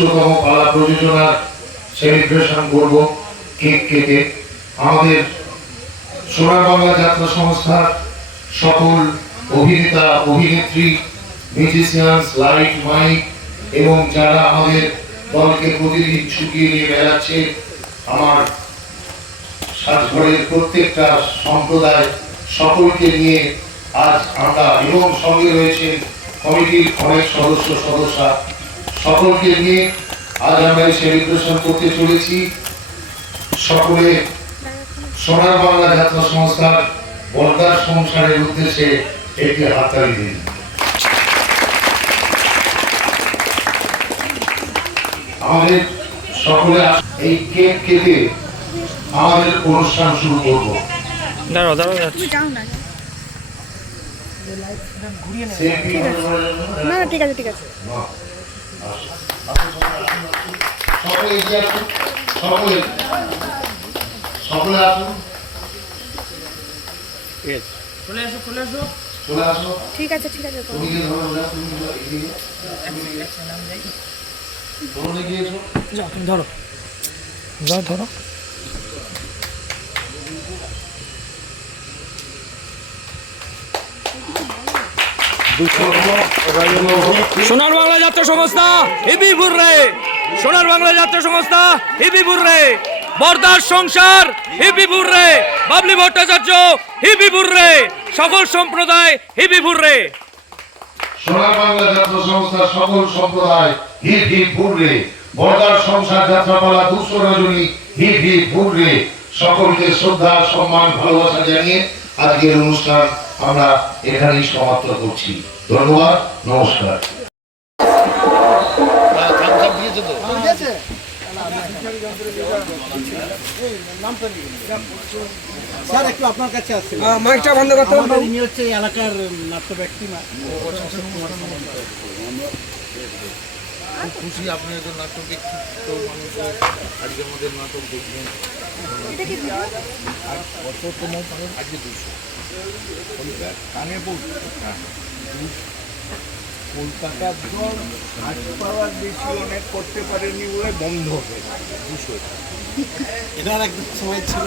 দুশোতম পালা প্রযোজনার সেলিব্রেশন করব কেক কেটে। আমাদের সোনার বাংলা যাত্রা সংস্থার সকল অভিনেতা, অভিনেত্রী মিউজিশিয়ানস লাইট মাইক এবং যারা আমাদের দলকে প্রতিদিন ছুটিয়ে নিয়ে বেড়াচ্ছে, আমার সাজঘরের প্রত্যেকটা সম্প্রদায় সকলকে নিয়ে আজ আমরা এবং সঙ্গে রয়েছেন কমিটির অনেক সদস্য, সদস্যা। সকলকে নিয়ে আজ আমরা এই সেলিব্রেশন করতে চলেছি। সকলে সোনার বাংলা যাত্রা সংস্থার বর্দার সংসারের উদ্দেশ্যে একটি হাততালি দিন। আমাদের সকলে এই কেক কেটে আমাদের অনুষ্ঠান শুরু করব। দাঁড়াও দাঁড়াও না। ঠিক আছে। ঠিক আছে সকলে এগিয়ে আসুন সকলে সকলে আসুন চলে আসো চলে আসো চলে আসো ঠিক আছে ঠিক আছে তুমি যে ধরো। না তুমি ধরো ধরো। সোনার বাংলা যাত্রা সংস্থা হিবিপুর রে। সোনার বাংলা যাত্রা সংস্থা হিবিপুর রে। বরদার সংসার হিবিপুর রে। বাবলি ভট্টাচার্য হিবিপুর রে। সকল সম্প্রদায় হিবিপুর রে। সোনার বাংলা যাত্রা সংস্থার সকল সম্প্রদায় হিপ ফুররে বর্দার সংসার যাত্রাপালা দুশো রজনী হিপ ফুররে সকলকে শ্রদ্ধা, সম্মান, ভালোবাসা জানিয়ে আজকের অনুষ্ঠান আমরা এখানেই সমাপ্ত করছি। ধন্যবাদ নমস্কার। স্যার একটু আপনার কাছে আসছে। মাইকটা বন্ধ করতে আমাদের ইনি হচ্ছে এই এলাকার নাট্য ব্যক্তি না খুশি আপনি একজন নাটক ব্যক্তিত্ব মানুষ আজকে আমাদের নাটক দেখবেন। আর কততম পালন আজকে দুশো। কানে বল কলকাতার দল আজ পাওয়ার বেশি অনেক করতে পারেনি বলে বন্ধ হয়ে দুশো। এটার একদম সময় ছিল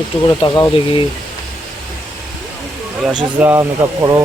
একটু করে তাকাও দেখি। আশিস দা মেকআপ করো।